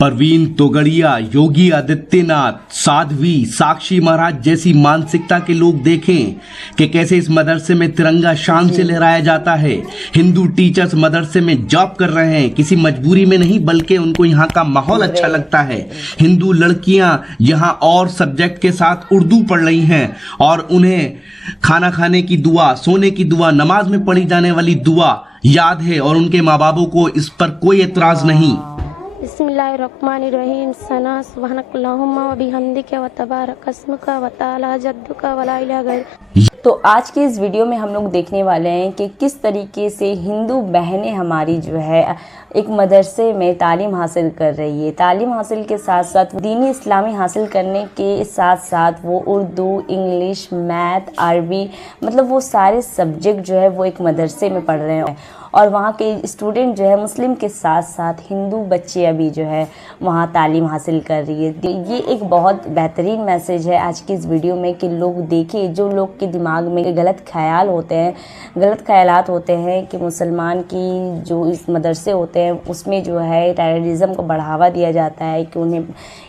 परवीन तोगड़िया, योगी आदित्यनाथ, साध्वी, साक्षी महाराज जैसी मानसिकता के लोग देखें कि कैसे इस मदरसे में तिरंगा शान से लहराया जाता है। हिंदू टीचर्स मदरसे में जॉब कर रहे हैं, किसी मजबूरी में नहीं बल्कि उनको यहाँ का माहौल अच्छा लगता है। हिंदू लड़कियां यहाँ और सब्जेक्ट के साथ उर्दू पढ़ रही हैं और उन्हें खाना खाने की दुआ, सोने की दुआ, नमाज में पढ़ी जाने वाली दुआ याद है और उनके माँ बापों को इस पर कोई एतराज नहीं। बिस्मिल्लाहिर्रहमानिर्रहीम। सना सुब्हानकल्लाहुम्मा व बिहम्दिका व तबारक अस्मुका व तआला जद्दुका व ला इलाहा गैरुक। तो आज के इस वीडियो में हम लोग देखने वाले हैं कि किस तरीके से हिंदू बहनें हमारी जो है एक मदरसे में तालीम हासिल कर रही है। तालीम हासिल के साथ साथ दीनी इस्लामी हासिल करने के साथ साथ वो उर्दू, इंग्लिश, मैथ, अरबी, मतलब वो सारे सब्जेक्ट जो है वो एक मदरसे में पढ़ रहे हैं और वहाँ के स्टूडेंट जो है मुस्लिम के साथ साथ हिंदू बच्चे अभी जो है वहाँ तालीम हासिल कर रही है। ये एक बहुत बेहतरीन मैसेज है आज की इस वीडियो में कि लोग देखें, जो लोग के दिमाग में गलत ख्याल होते हैं, गलत ख्यालात होते हैं कि मुसलमान की जो इस मदरसे होते हैं उसमें जो है टेररिज्म को बढ़ावा दिया जाता है, कि उन्हें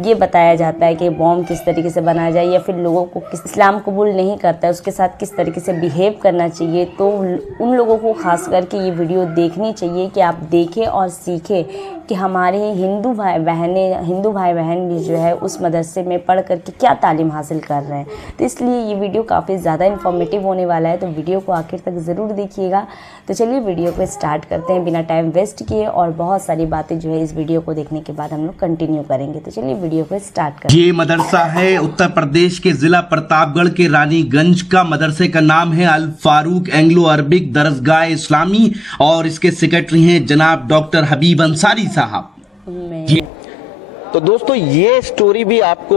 ये बताया जाता है कि बॉम्ब किस तरीके से बनाया जाए या फिर लोगों को इस्लाम कबूल नहीं करता है उसके साथ किस तरीके से बिहेव करना चाहिए। तो उन लोगों को खास करके ये वीडियो देखनी चाहिए कि आप देखें और सीखें कि हमारे हिंदू भाई बहन भी जो है उस मदरसे में पढ़ कर के क्या तालीम हासिल कर रहे हैं। तो इसलिए ये वीडियो काफ़ी ज़्यादा इन्फॉर्मेटिव होने वाला है, तो वीडियो को आखिर तक ज़रूर देखिएगा। तो चलिए वीडियो को स्टार्ट करते हैं बिना टाइम वेस्ट किए, और बहुत सारी बातें जो है इस वीडियो को देखने के बाद हम लोग कंटिन्यू करेंगे। तो चलिए वीडियो को स्टार्ट करते हैं। ये मदरसा है उत्तर प्रदेश के जिला प्रतापगढ़ के रानीगंज का। मदरसे का नाम है अल फारूक एंग्लो अरबिक दरसगाह इस्लामी और इसके सेक्रेटरी हैं जनाब डॉक्टर हबीब अंसारी साहब। तो दोस्तों ये स्टोरी भी आपको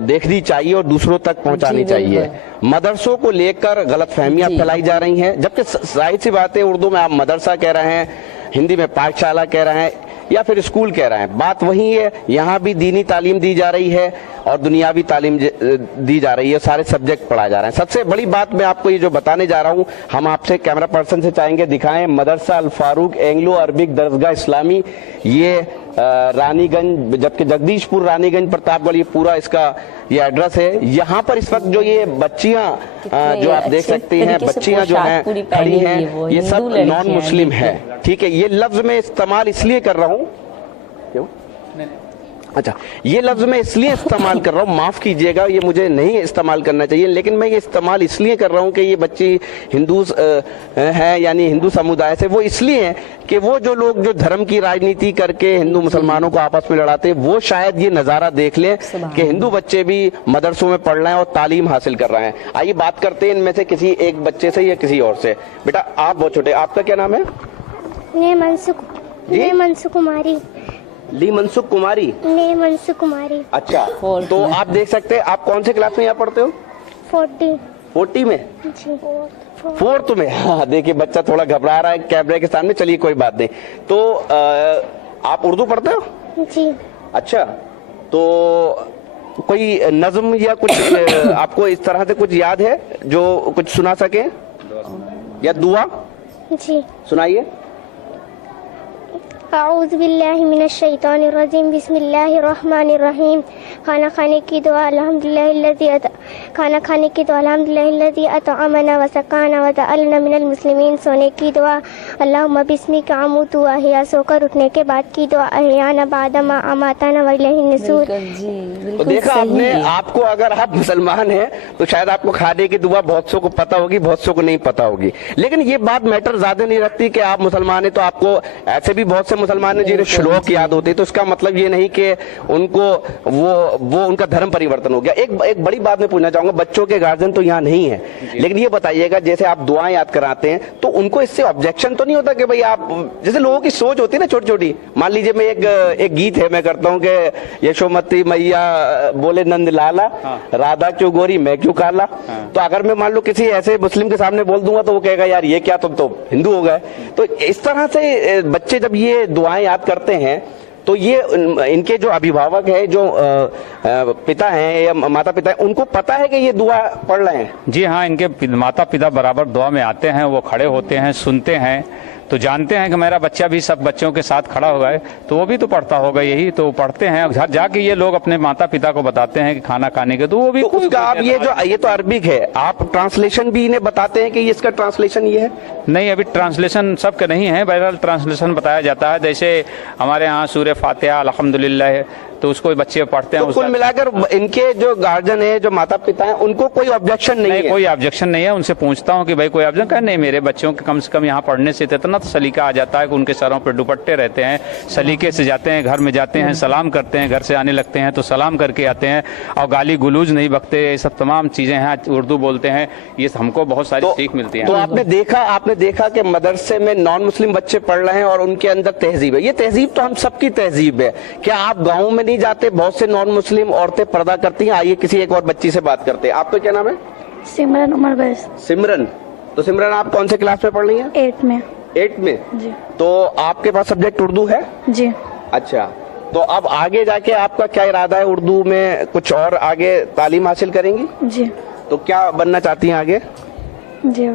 देखनी चाहिए और दूसरों तक पहुंचानी चाहिए। मदरसों को लेकर गलतफहमियां फैलाई जा रही हैं, जबकि जाहिर सी बात है उर्दू में आप मदरसा कह रहे हैं, हिंदी में पाठशाला कह रहे हैं या फिर स्कूल कह रहे हैं, बात वही है। यहाँ भी दीनी तालीम दी जा रही है और दुनियावी तालीम दी जा रही है, सारे सब्जेक्ट पढ़ाए जा रहे हैं। सबसे बड़ी बात मैं आपको ये जो बताने जा रहा हूँ, हम आपसे कैमरा पर्सन से चाहेंगे दिखाएं मदरसा अल फारूक एंग्लो अरबिक दरसगाह इस्लामी। ये रानीगंज, जबकि जगदीशपुर, रानीगंज, प्रतापगढ़, ये पूरा इसका ये एड्रेस है। यहाँ पर इस वक्त जो ये बच्चियां जो आप देख सकती हैं, बच्चियां जो हैं खड़ी हैं, ये सब नॉन मुस्लिम है। ठीक है, ये लफ्ज मैं इस्तेमाल इसलिए कर रहा हूँ, क्यों? अच्छा, ये लफ्ज मैं इसलिए इस्तेमाल कर रहा हूँ, माफ कीजिएगा, ये मुझे नहीं इस्तेमाल करना चाहिए, लेकिन मैं ये इस्तेमाल इसलिए कर रहा हूँ कि ये बच्ची हिंदू है, यानी हिंदू समुदाय से। वो इसलिए है कि वो जो लोग जो धर्म की राजनीति करके हिंदू मुसलमानों को आपस में लड़ाते हैं, वो शायद ये नजारा देख लें कि हिंदू बच्चे भी मदरसों में पढ़ रहे हैं और तालीम हासिल कर रहे हैं। आइए बात करते हैं इनमें से किसी एक बच्चे से या किसी और से। बेटा आप बहुत छोटे, आपका क्या नाम है? मनसुख कुमारी। ली मनसुख कुमारी। मनसुख कुमारी। अच्छा, तो आप देख सकते हैं, आप कौन से क्लास में यहाँ पढ़ते हो? 40 में जी। 4th में। हाँ, देखिए बच्चा थोड़ा घबरा रहा है कैमरे के सामने, चलिए कोई बात नहीं। तो आप उर्दू पढ़ते हो? जी। अच्छा, तो कोई नज्म या कुछ आपको इस तरह से कुछ याद है जो कुछ सुना सके, या दुआ? जी सुनाइए। आऊज़ु बिल्लाहि मिनश शैतानिर रजीम, बिस्मिल्लाहिर रहमानिर रहीम। खाना खाने की दुआ अल्हम्दुलिल्लाहिल्लज़ी अतअमना व सकाना व जअलना मिनल मुस्लिमीन। सोने की दुआ अल्लाहुम्मा बिस्मिका अमूतु व अहया, सोकर उठने के बाद की दुआ अहयाना बादमा अमाताना व इलैहिन नुशूर। तो देखा आपने, आपको अगर आप मुसलमान हैं तो शायद आपको खाने की दुआ बहुत सौ को पता होगी, बहुत सौ को नहीं पता होगी, लेकिन ये बात मैटर ज्यादा नहीं रखती कि आप मुसलमान हैं तो आपको, ऐसे भी बहुत से मुसलमान हैं जिन्हें श्लोक याद होते हैं, तो इसका मतलब ये नहीं कि उनको वो उनका धर्म परिवर्तन हो गया। एक बड़ी बात मैं पूछना चाहूंगा, बच्चों के गार्जियन तो यहाँ नहीं है, लेकिन ये बताइएगा जैसे आप दुआएं याद कराते हैं तो उनको इससे ऑब्जेक्शन तो नहीं होता कि भाई आप, जैसे लोगों की सोच होती है ना छोटी छोटी, मान लीजिए मैं एक गीत है मैं करता हूँ कि यशोमती मैया बोले नंद लाला, राधा क्यों गोरी मैं क्यों काला। तो अगर मैं मान लो किसी ऐसे मुस्लिम के सामने बोल दूंगा तो वो कहेगा यार ये क्या, तुम तो हिंदू हो गए। तो इस तरह से बच्चे जब ये दुआएं याद करते हैं तो ये इनके जो अभिभावक है, जो पिता हैं या माता पिता हैं, उनको पता है कि ये दुआ पढ़ रहे हैं? जी हाँ, इनके माता पिता बराबर दुआ में आते हैं, वो खड़े होते हैं, सुनते हैं, तो जानते हैं कि मेरा बच्चा भी सब बच्चों के साथ खड़ा होगा है, तो वो भी तो पढ़ता होगा, यही तो पढ़ते हैं। घर जाके ये लोग अपने माता पिता को बताते हैं कि खाना खाने के, तो वो भी तो उसका आप ये तो अरबिक है, आप ट्रांसलेशन भी इन्हें बताते हैं कि ये इसका ट्रांसलेशन ये है? नहीं, अभी ट्रांसलेशन सबका नहीं है, बहरहाल ट्रांसलेशन बताया जाता है। जैसे हमारे यहाँ सूरह फातिहा अल्हम्दुलिल्लाह है, तो उसको बच्चे पढ़ते हैं। तो कुल मिलाकर इनके जो गार्जियन है, जो माता पिता हैं, उनको कोई ऑब्जेक्शन नहीं है? कोई ऑब्जेक्शन नहीं है। उनसे पूछता हूँ कि भाई कोई ऑब्जेक्शन है? नहीं, मेरे बच्चों के कम से कम यहाँ पढ़ने से इतना तो सलीका आ जाता है कि उनके सरों पर दुपट्टे रहते हैं, सलीके से जाते हैं, घर में जाते हैं सलाम करते हैं, घर से आने लगते हैं तो सलाम करके आते हैं, और गाली गुलूज नहीं बकते। ये सब तमाम चीजें हैं, उर्दू बोलते हैं, ये हमको बहुत सारी सीख मिलती है। तो आपने देखा कि मदरसे में नॉन मुस्लिम बच्चे पढ़ रहे हैं और उनके अंदर तहजीब है। ये तहजीब तो हम सबकी तहजीब है। क्या आप गाँव में नहीं जाते? बहुत से नॉन मुस्लिम औरतें पर्दा करती हैं। आइए किसी एक और बच्ची से बात करते हैं। आपका क्या नाम है? सिमरन उमर बैस। सिमरन, तो सिमरन आप कौन से क्लास में पढ़ रही हैं? 8 में। 8 में जी। तो आपके पास सब्जेक्ट उर्दू है? जी। अच्छा, तो अब आगे जाके आपका क्या इरादा है? उर्दू में कुछ और आगे तालीम हासिल करेंगी? जी। तो क्या बनना चाहती हैं आगे? जी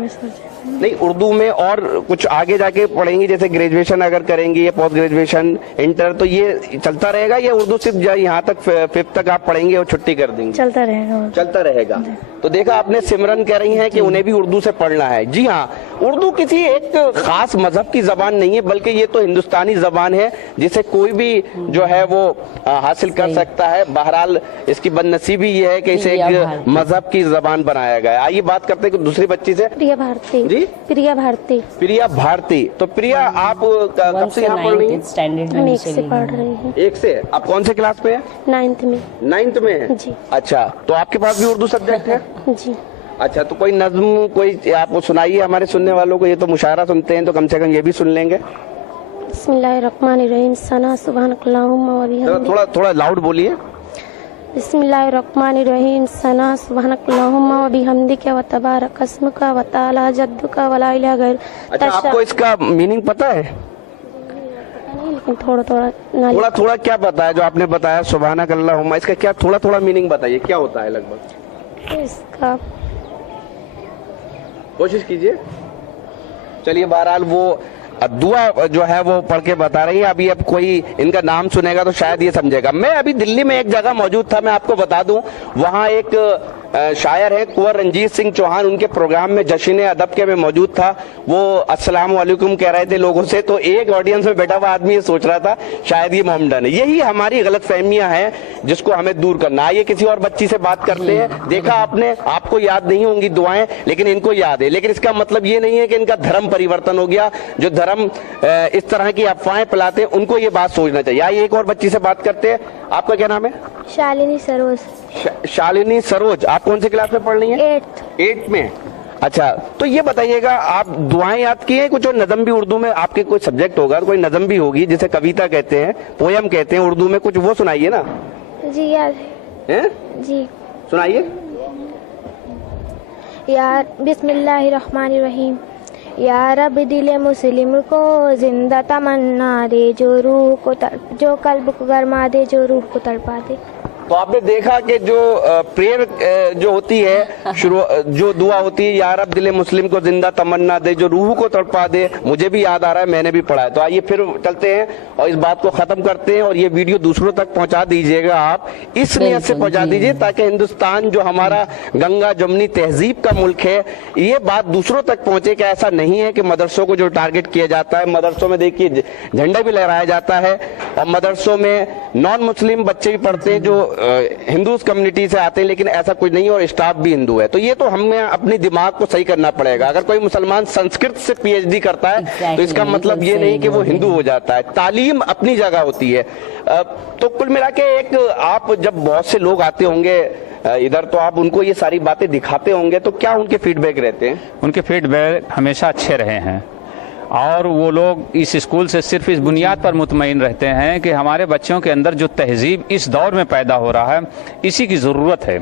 नहीं, उर्दू में और कुछ आगे जाके पढ़ेंगी, जैसे ग्रेजुएशन अगर करेंगी या पोस्ट ग्रेजुएशन, इंटर, तो ये चलता रहेगा या उर्दू सिर्फ यहाँ तक 5th तक आप पढ़ेंगे और छुट्टी कर देंगे? चलता रहेगा। चलता रहेगा। तो देखा आपने, सिमरन कह रही हैं कि उन्हें भी उर्दू से पढ़ना है। जी हाँ, उर्दू किसी एक खास मजहब की जबान नहीं है, बल्कि ये तो हिंदुस्तानी जबान है जिसे कोई भी जो है वो हासिल कर सकता है। बहरहाल इसकी बदनसीबी ये है कि इसे एक मजहब की जबान बनाया गया है। आइए बात करते हैं दूसरी बच्ची से। प्रिया भारती। जी, प्रिया भारती। प्रिया भारती। तो प्रिया, आप कब से यहाँ पढ़ रही हैं? स्टैंडर्ड मैं में 1 से पढ़ रही हूँ। 1 से। आप कौन से क्लास पे है? 9th में। 9th में है? जी। अच्छा, तो आपके पास भी उर्दू सब्जेक्ट है? जी। अच्छा, तो कोई नज्म कोई आप सुनाइए हमारे सुनने वालों को। ये तो मुशायरा सुनते हैं, तो कम से कम ये भी सुन लेंगे। बिस्मिल्लाहिर्रहमानिर्रहीम। सना सुब्हानकल्लाहुम्मा व बिहम्दिक। थोड़ा लाउड बोलिए। बिस्मिल्लाहिर्रहमानिर्रहीम। सना सुब्हानकल्लाहुम्मा व बिहम्दिक व तबारक अस्मुका व तआला जद्दुका व ला इलाहा गैर। अच्छा, आपको इसका मीनिंग पता है? लेकिन थोड़ा क्या पता है जो आपने बताया सुभानक अल्लाहुम्मा, इसका क्या थोड़ा मीनिंग बताइए, क्या होता है लगभग? इसका कोशिश कीजिए। चलिए, बहरहाल वो दुआ जो है वो पढ़ के बता रही है। अभी अब कोई इनका नाम सुनेगा तो शायद ये समझेगा। मैं अभी दिल्ली में एक जगह मौजूद था, मैं आपको बता दूं, वहां एक शायर है कुंवर रंजीत सिंह चौहान, उनके प्रोग्राम में जश्न अदब के में मौजूद था। वो अस्सलाम वालेकुम कह रहे थे लोगों से, तो एक ऑडियंस में बैठा हुआ आदमी ये सोच रहा था शायद ये मोहम्मदन है। यही हमारी गलत फहमियां हैं जिसको हमें दूर करना। आइए किसी और बच्ची से बात करते हैं। देखा आपने, आपको याद नहीं होंगी दुआएं, लेकिन इनको याद है। लेकिन इसका मतलब ये नहीं है कि इनका धर्म परिवर्तन हो गया। जो धर्म इस तरह की अफवाहें फैलाते हैं उनको ये बात सोचना चाहिए। आइए एक और बच्ची से बात करते हैं। आपका क्या नाम है? शालिनी सरोज। शालिनी सरोज, आप कौन से क्लास में पढ़ रही हैं? 8th में। अच्छा, तो ये बताइएगा, आप दुआएं याद की हैं कुछ? और नज़म भी उर्दू में आपके कोई सब्जेक्ट होगा, कोई नज़म भी होगी जिसे कविता कहते हैं, पोयम कहते हैं उर्दू में, कुछ वो सुनाइए ना। जी याद है? जी सुनाइए। यार बिस्मिल्लाहिर्रहमानिर्रहीम। या रब दिले मुस्लिम को जिंदा तमन्ना दे, जो रूह को जो कल्ब को गरमा दे, जो रूह को तड़पा दे। तो आपने देखा कि जो प्रेयर जो होती है, जो दुआ होती है, या रब दिले मुस्लिम को जिंदा तमन्ना दे, जो रूह को तड़पा दे, मुझे भी याद आ रहा है, मैंने भी पढ़ा है। तो आइए फिर चलते हैं और इस बात को खत्म करते हैं। और ये वीडियो दूसरों तक पहुंचा दीजिएगा, आप इस नियत से पहुंचा दीजिए ताकि हिंदुस्तान जो हमारा गंगा जमुनी तहजीब का मुल्क है, ये बात दूसरों तक पहुंचे कि ऐसा नहीं है कि मदरसों को जो टारगेट किया जाता है। मदरसों में देखिए झंडा भी लहराया जाता है, और मदरसों में नॉन मुस्लिम बच्चे भी पढ़ते हैं जो हिंदू कम्युनिटी से आते हैं, लेकिन ऐसा कुछ नहीं है, और स्टाफ भी हिंदू है। तो ये तो हमें अपने दिमाग को सही करना पड़ेगा। अगर कोई मुसलमान संस्कृत से PhD करता है तो इसका मतलब ये नहीं कि वो हिंदू हो जाता है। तालीम अपनी जगह होती है। तो कुल मिला के एक, आप जब बहुत से लोग आते होंगे इधर, तो आप उनको ये सारी बातें दिखाते होंगे, तो क्या उनके फीडबैक रहते हैं? उनके फीडबैक हमेशा अच्छे रहे हैं, और वो लोग इस स्कूल से सिर्फ इस बुनियाद पर मुतमईन रहते हैं कि हमारे बच्चों के अंदर जो तहजीब इस दौर में पैदा हो रहा है, इसी की ज़रूरत है।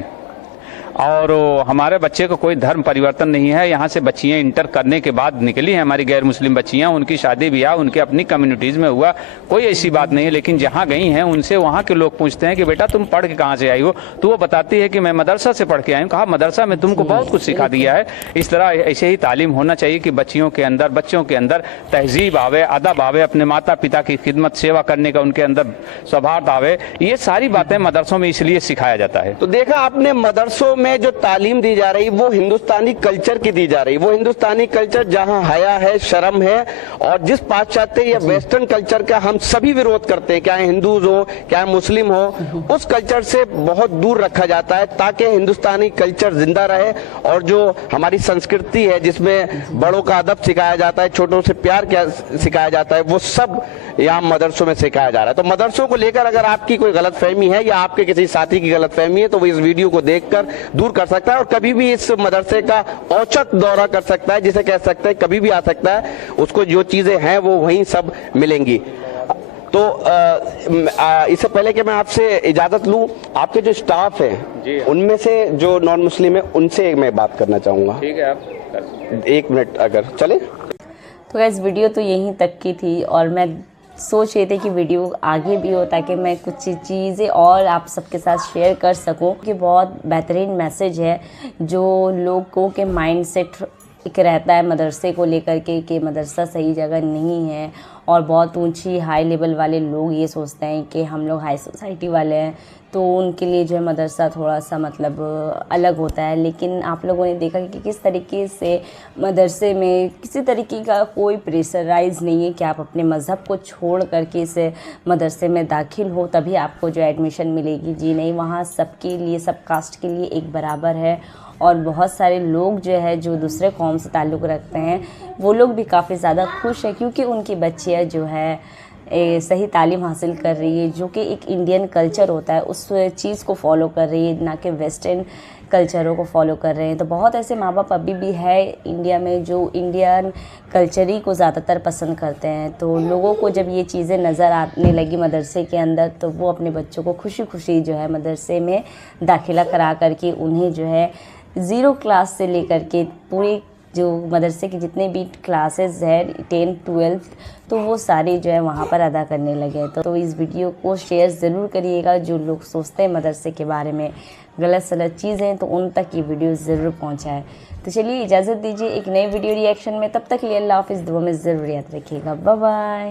और हमारे बच्चे को कोई धर्म परिवर्तन नहीं है। यहाँ से बच्चियाँ इंटर करने के बाद निकली हैं, हमारी गैर मुस्लिम बच्चियाँ, उनकी शादी ब्याह उनके अपनी कम्युनिटीज में हुआ, कोई ऐसी बात नहीं है। लेकिन जहाँ गई हैं उनसे वहाँ के लोग पूछते हैं कि बेटा तुम पढ़ के कहाँ से आई हो, तो वो बताती है कि मैं मदरसा से पढ़ के आई हूँ। कहा मदरसा में तुमको बहुत कुछ सिखा दिया है। इस तरह ऐसे ही तालीम होना चाहिए कि बच्चियों के अंदर, बच्चों के अंदर तहजीब आवे, अदब आवे, अपने माता पिता की खिदमत सेवा करने का उनके अंदर स्वभाव आवे। ये सारी बातें मदरसों में इसलिए सिखाया जाता है। तो देखा आपने, मदरसों में जो तालीम दी जा रही वो हिंदुस्तानी कल्चर की दी जा रही, वो हिंदुस्तानी कल्चर जहां हया है, शर्म है, और जिस पाश्चात्य या वेस्टर्न कल्चर का हम सभी विरोध करते हैं, क्या हिंदूज हो क्या मुस्लिम हो, उस कल्चर से बहुत दूर रखा जाता है ताकि हिंदुस्तानी कल्चर जिंदा रहे। और जो हमारी संस्कृति है जिसमें बड़ों का अदब सिखाया जाता है, छोटों से प्यार क्या सिखाया जाता है, वो सब यहाँ मदरसों में सिखाया जा रहा है। तो मदरसों को लेकर अगर आपकी कोई गलतफहमी है या आपके किसी साथी की गलतफहमी है तो वो इस वीडियो को देखकर दूर कर सकता है और कभी भी इस मदरसे का औचक दौरा कर सकता है, जिसे कह सकते हैं कभी भी आ सकता है। उसको जो चीजें हैं वो वहीं सब मिलेंगी। तो इससे पहले कि मैं आपसे इजाजत लूं, आपके जो स्टाफ है उनमें से जो नॉन मुस्लिम है उनसे मैं बात करना चाहूंगा। ठीक है, आप 1 मिनट अगर चले। तो इस वीडियो तो यहीं तक की थी और मैं सोच रहे थे कि वीडियो आगे भी हो ताकि मैं कुछ चीज़ें और आप सबके साथ शेयर कर सकूं कि बहुत बेहतरीन मैसेज है। जो लोगों के माइंड सेट एक रहता है मदरसे को लेकर के कि मदरसा सही जगह नहीं है, और बहुत ऊंची हाई लेवल वाले लोग ये सोचते हैं कि हम लोग हाई सोसाइटी वाले हैं, तो उनके लिए जो है मदरसा थोड़ा सा मतलब अलग होता है। लेकिन आप लोगों ने देखा कि किस तरीके से मदरसे में किसी तरीके का कोई प्रेशराइज़ नहीं है कि आप अपने मज़हब को छोड़ करके इस मदरसे में दाखिल हो तभी आपको जो एडमिशन मिलेगी। जी नहीं, वहाँ सबके लिए, सब कास्ट के लिए एक बराबर है। और बहुत सारे लोग जो है जो दूसरे कौम से ताल्लुक़ रखते हैं वो लोग भी काफ़ी ज़्यादा खुश हैं क्योंकि उनकी बच्चियाँ जो है सही तालीम हासिल कर रही है, जो कि एक इंडियन कल्चर होता है उस चीज़ को फॉलो कर रही है, ना कि वेस्टर्न कल्चरों को फॉलो कर रहे हैं। तो बहुत ऐसे माँ बाप अभी भी है इंडिया में जो इंडियन कल्चर ही को ज़्यादातर पसंद करते हैं। तो लोगों को जब ये चीज़ें नज़र आने लगी मदरसे के अंदर तो वो अपने बच्चों को खुशी खुशी जो है मदरसे में दाखिला करा करके उन्हें जो है 0 क्लास से लेकर के पूरे जो मदरसे के जितने भी क्लासेस हैं 10, 12 तो वो सारे जो है वहाँ पर अदा करने लगे। तो इस वीडियो को शेयर ज़रूर करिएगा। जो लोग सोचते हैं मदरसे के बारे में गलत सलत चीज़ें तो उन तक ये वीडियो ज़रूर पहुँचाए। तो चलिए इजाज़त दीजिए एक नए वीडियो रिएक्शन में, तब तक के लिए अल्लाह हाफ़िज़, दुआ में ज़रूर याद रखिएगा। Bye bye.